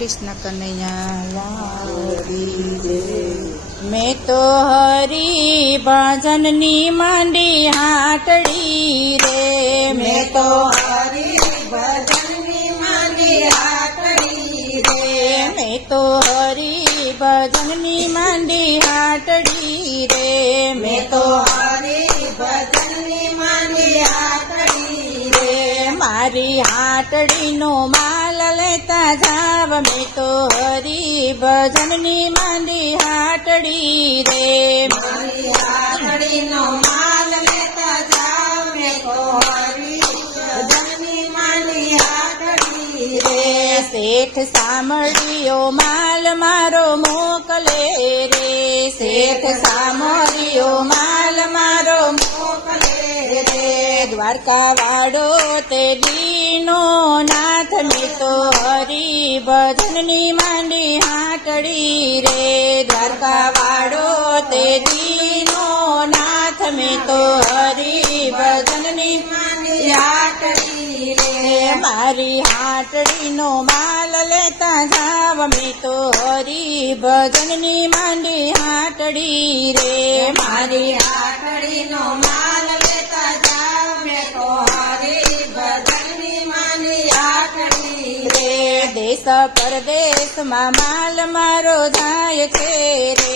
કૃષ્ણ કનૈયા લાલ કી જય। મેં તો હરી ભજનની માંડી હાટડી રે, મેં તો હરી ભજનની માંડી હાટડી રે, મેં તો હરી ભજનની માંડી હાટડી રે, મેં તો હરી ભજનની માંડી હાટડી રે, મારી હાટડીનો માલ લેતા જાવ। મેં તો હરી ભજનની માંડી હાટડી રે, મારી હાટડીનો માલ લેતા જાવ। મેં તો હરી ભજનની માંડી હાટડી રે, શેઠ સામળિયો માલ મારો મોકલે રે, શેઠ સામળિયો માલ મારો મોકલે રે, દ્વારકા વાળો તે દીનો નાથ। મેં તો હરી ભજનની માંડી હાટડી રે, દ્વારકા વાળો તે દીનો નાથ। મેં તો હરી ભજનની માંડી હાટડી રે, મારી હાટડીનો માલ લેતા જાવ। મેં તો હરી ભજનની માંડી હાટડી રે, મારી હાટડીનો માલ લેતા જાવ। મેં તો હરી ભજનની માંડી હાટડી રે, દેશ પરદેશમાં માલ મારો જાય છે રે,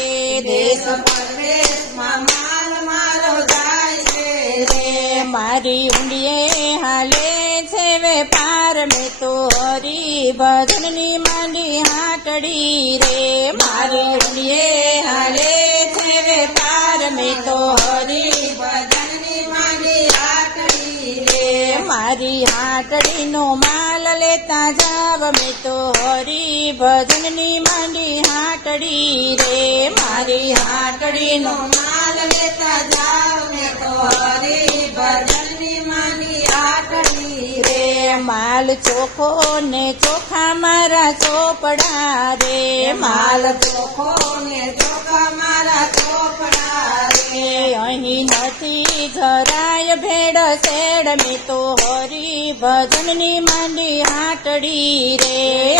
દેશ પરદેશમાં માલ મારો જાય છે રે, મારી ઊંડીએ હાલે છે વેપાર। મેં તો હરી ભજનની માંડી હાટડી રે, મારી ઊંડીએ હાલે છે વેપાર। મેં તો હરી ભજનની માંડી હાટડી રે, મારી હાટડીનો માલ લેતા જાવ। મેં તો હરી ભજનની માંડી હાટડી રે, મારી હાટડીનો માલ લેતા જાવ। મેં તો હરી ભજનની માંડી હાટડી રે, માલ ચોખ્ખો ને ચોખા મારા ચોપડા રે, માલ ચોખ્ખો ને ચોખા મારા ચોપડા રે, અહીં નથી જરાય ભેળ શેડ। મેં તો હરી ભજનની માંડી હાટડી રે,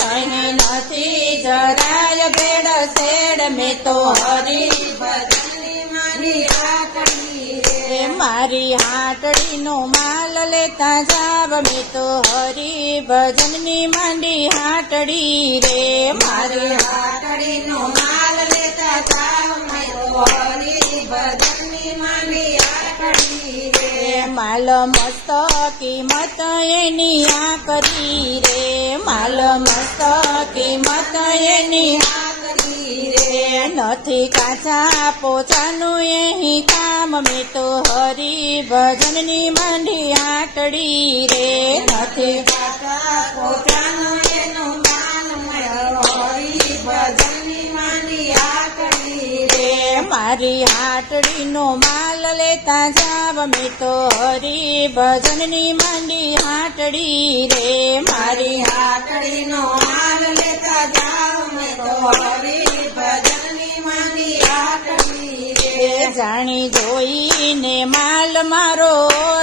અહીં નથી જરાય ભેળ શેડ। મેં તો હરી ભજનની માંડી હાટડી રે, મારી હાટડીનો માલ લેતા જાવ। મેં તો હરી ભજનની માંડી હાટડી રે, મારી હાટડીનો માલ લેતા જાવ। મેં તો હરી ભજનની માંડી હાટડી રે, માલ મસ્ત કિંમત એની આ કરી રે, માલ મસ્ત કિંમત એની હાટડી રે, નથી કાચા પોચાનું અહીં કામ। મેં તો હરી ભજનની માંડી હાટડી રે, નથી કાકા પોતાનું એનું માન મળ્યો હરી ભજનની માંડી હાટડી રે, મારી હાટડીનો માલ લેતા જાવ। મેં તો હરી ભજનની માંડી હાટડી રે, મારી હાટડીનો માલ લેતા જાવ। મેં તો હરી ભજનની માંડી હાટડી રે, જાણી જોઈને માલ મારો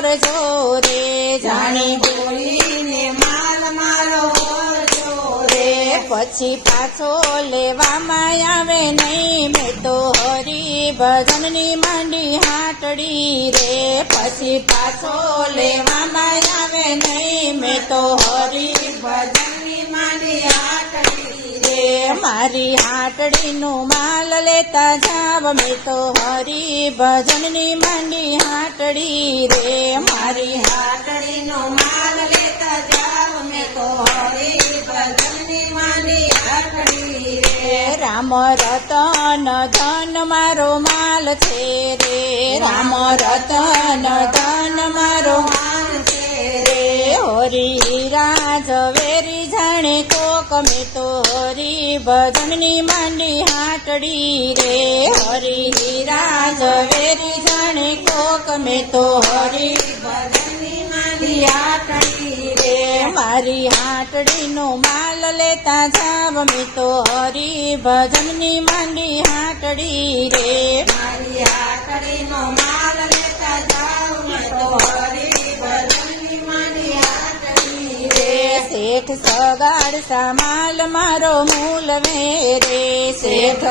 રજો રે, જાણી જોઈને માલ મારો ઓરજો રે, પછી પાછો લેવામાં આવે નહીં। મેં તો હરી ભજનની માંડી હાટડી રે, પછી પાછો લેવામાં આવે નહીં। મેં તો હરી ભજનની માંડી હાટડી રે, મારી હાટડીનો માલ લેતા જાવ। મેં તો હરી ભજનની માંડી હાટડી રે, મારી હાટડીનો માલ લેતા જાવ। મેં તો હરી ભજનની માંડી હાટડી રે, રામ રતન ધન મારો માલ છે રે, રામ રતન ધન મારો માન છે રે, હરી હીરા ઝવેરી જાણે કોક। મેં તો હરી ભજનની માંડી હાટડી રે, હરી હીરા ઝવેરી જાણે કોક। મેં તો હરી ભજનની માંડી હાટડી રે, મારી હાટડીનો માલ લેતા જાવ। મેં તો હરી ભજનની માંડી હાટડી રે, મારી હાટડીનો માલ લેતા જાવ। મેં તો હરી ભજનની માંડી હાટડી રે, શેઠ સગાડ સામાલ મારો મૂલ વેરે શેઠ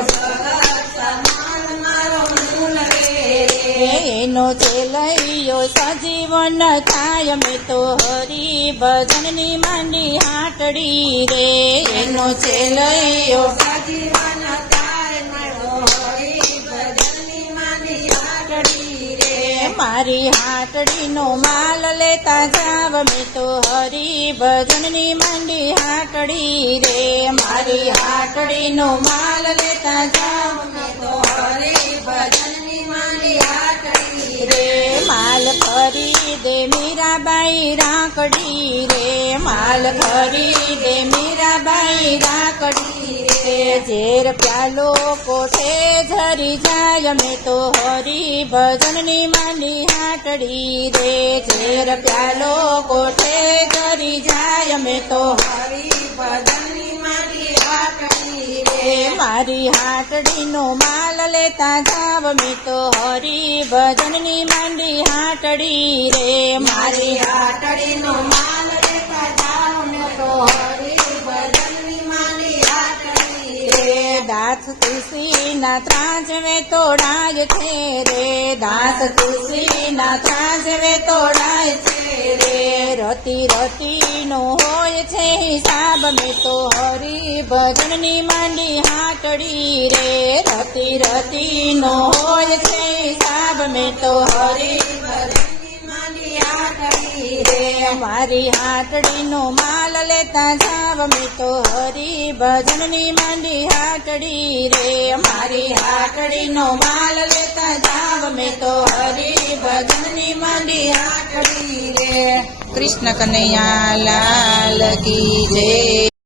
સમાન મારો મૂલ વેરે એનો ચેલૈયો સજીવન થાય મેં તો હરી ભજનની માંડી હાટડી રે એનો ચેલૈયો સજીવન થાય મારો હરી ભજનની માંડી હાટડી રે મારી હાટડીનો માલ લેતા જાવ મેં તો હરી ભજનની માંડી હાટડી રે મારી હાટડીનો માલ લેતા જાવ મેં તો હરી ભજનની માંડી હાટડી રે માલ ખરીદે મીરાબાઈ રાકડી રે માલ ખરીદે મીરાબાઈ રાકડી રે ઝેર પ્યાલો કોઠે ઝરી જાય મેં તો હરી ભજનની માંડી હાટડી રે ઝેર પ્યાલો કોઠે ઝરી જાય મેં તો હરી ભજનની માંડી હાટડી રે મારી હાટડીનો માલ લેતા જાવ મેં તો હરી ભજનની માંડી હાટડી રે મારી હાટડીનો માલ લેતા જાઓ ને તો હરી ભજનની માંડી હાટડી રે દાસ તુલસીના ત્રાજવે તોડાય છે રે દાસ તુલસીના ત્રાજવે તોડાય છે રે રતી રતીનો હોય છે હિસાબ મેં તો હરી ભજનની માંડી હાટડી રે રતી રતીનો હોય છે હિસાબ મેં તો હરી ભજનની માંડી હાટડી રે મારી હાટડીનો માલ લેતા જાવ મેં તો હરી ભજનની માંડી હાટડી રે મારી હાટડીનો માલ લેતા જાવ મેં તો હરી ભજનની માંડી હાટડી રે કૃષ્ણ કનૈયા લાલ કી જય